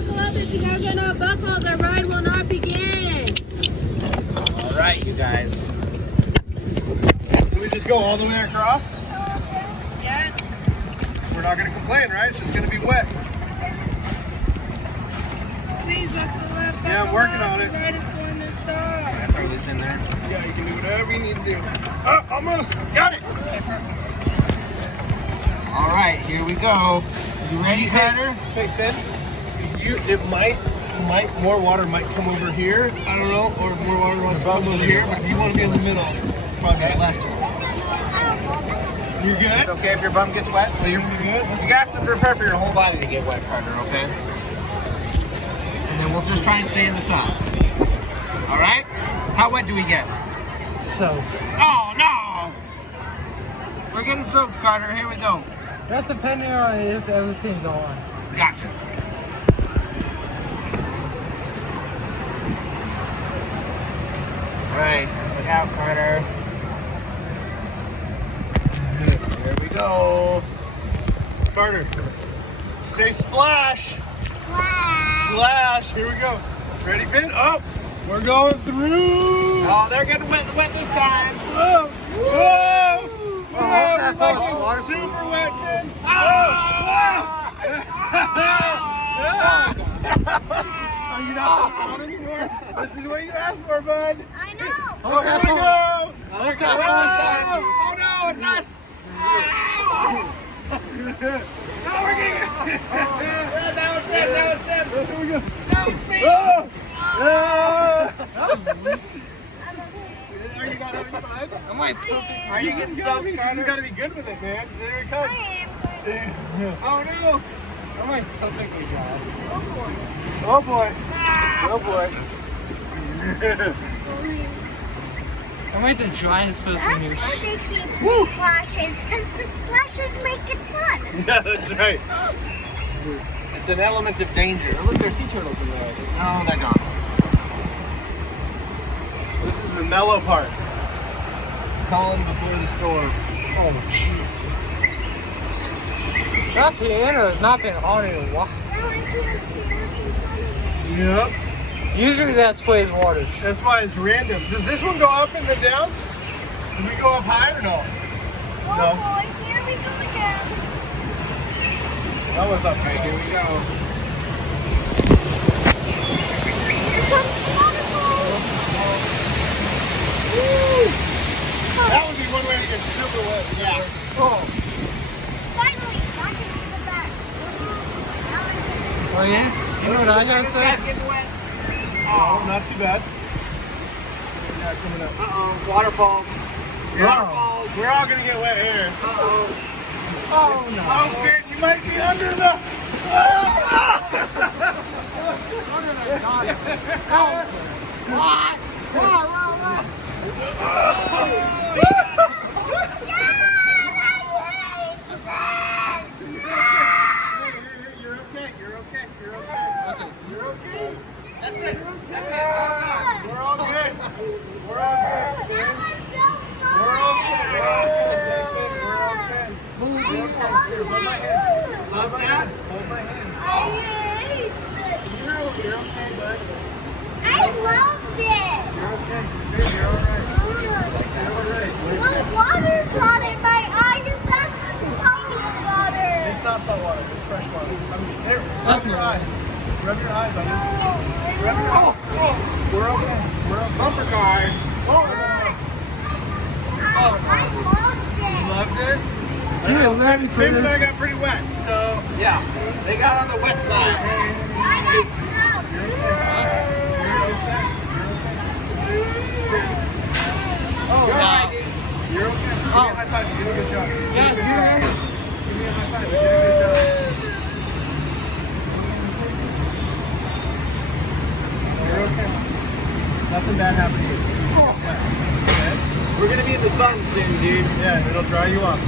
buckle up. If you guys are not buckled, the ride will not begin. All right, you guys. Do we just go all the way across? Yeah. We're not gonna complain, right? It's just gonna be wet. Please buckle up. Yeah, I'm working on it. The ride is going to start. Can I throw this in there? Yeah, you can do whatever you need to do. Oh, almost got it. All right, here we go. You ready, Carter? Hey, Finn. More water might come over here. I don't know, or more water wants to come over here. But if you want to be in the middle, probably less one. You good? It's okay if your bum gets wet. Well, you're good. You have to prepare for your whole body to get wet, Carter, okay? And then we'll just try and stay in the sun. All right? How wet do we get? So, Oh, no! We're getting soaked, Carter. Here we go. that's depending on if everything's on. Gotcha. All right, look out, Carter. Here we go. Carter, say splash. Wow. Splash. Here we go. Ready, Finn? Up. We're going through. Oh, they're getting wet this time. Whoa. Whoa. Oh, We're that's fucking water. super wet, Finn. Are you not out anymore? This is what you asked for, bud. I know. Oh, here we go. Okay, Oh, oh no, it's us. No, we're getting it. That was them. Here we go. That was me. Oh. Ah. Are you got it? Am I Are you getting soaked, You Carter? just gotta be good with it, man. There it comes. Oh no. I might something we got. Oh boy. Oh boy. I might the giant's supposed to That's be why they keep the splashes, because the splashes make it fun. Yeah, that's right. It's an element of danger. Oh, look, there's sea turtles in there. No, they're not. This is the mellow part. Calm before the storm. Oh, Jesus. That piano has not been on in a while. Yep. Usually that sprays water. That's why it's random. Does this one go up and then down? Do we go up high or no? Oh No. boy, here we go again. That was up high. Here we go. Here comes the waterfall. Woo! That would be one way to get super wet. Yeah. Oh. Finally, back into the back. Oh yeah? You know what I gotta This say? guy's getting wet. Oh, not too bad. Yeah, coming up. Uh-oh, waterfalls. Waterfalls. We're all gonna get wet here. Uh-oh. Oh no. Oh, Finn, you might be under the. Under the gun. Oh. What? Wow. You're okay. You're okay. You're okay. Listen. You're okay. That's it. That's it. We're all good. We're all good. We're okay. We're okay. We're okay. Here, hold my hand. Love that. Hold my hand. You're okay, bud. I loved it. You're okay. You're all right. You're all right. The water's on in my eyes. That's salt water. It's not salt water. It's fresh water. Here, That's rub your not- eye. Rub your eye, buddy. Rub your Oh, eye. We're okay. We're okay. bumper cars. Oh, I loved you it. loved it? You're ready for Finn and I this. got pretty wet, so. Yeah, they got on the wet side. I got some. Oh, You're no. all right, dude. you're okay. Give me a high five. You did a good job. Yes, you're right. Give me a high five. You did a good job. You're okay. Nothing bad happened to you. Okay? We're gonna be in the sun soon, dude. Yeah, it'll dry you off.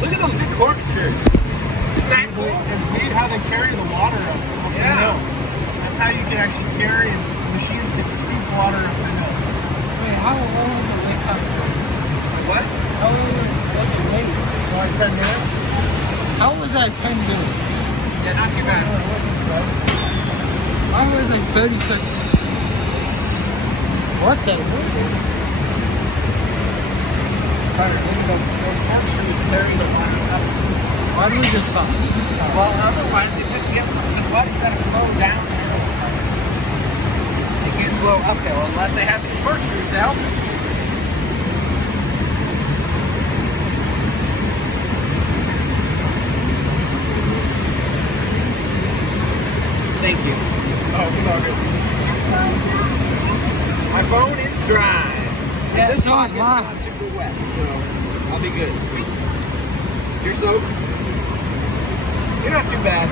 Look at those big corkscrews. Isn't that cool? It's neat how they carry the water up the Yeah. hill. That's how you can actually carry, and machines can scoop water up the hill. Wait, how long was the wait time? What? How long was the wait? Like 10 minutes? How was that 10 minutes? Yeah, not too bad. It wasn't too bad. 30 seconds. What the heck? Why do we just stop? Well, otherwise it could get the body's gonna flow down. It can flow uphill unless they have these first screws to help it. Thank you. Oh, it's all good. My phone is dry. Yeah, This so spot is gets mine. not super wet, so I'll be good. You're soaked? You're not too bad.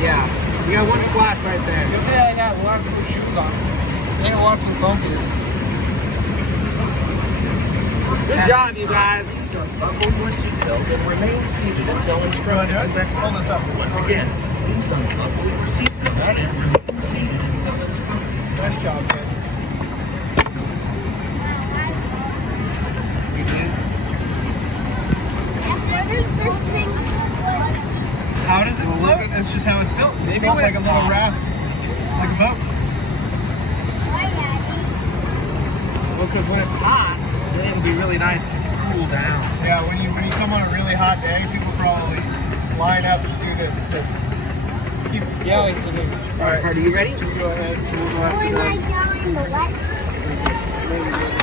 Yeah. You got one splash right there. Good thing I got waterproof shoes on. And a waterproof phone case. Good job, you guys. Buckle your seatbelt and remain seated until instructed to exit. Hold this up. Once again, please unbuckle your seatbelt and remain seated until instructed. Nice job, man. How does it float? It's just how it's built. It's built like a little raft, like a boat. Well, because when it's hot, then it'll be really nice to cool down. Yeah, when you come on a really hot day, people probably line up to do this to keep. Yeah, wait, so All right, Are you ready? Go ahead. So we'll go When after I that. go in the wet.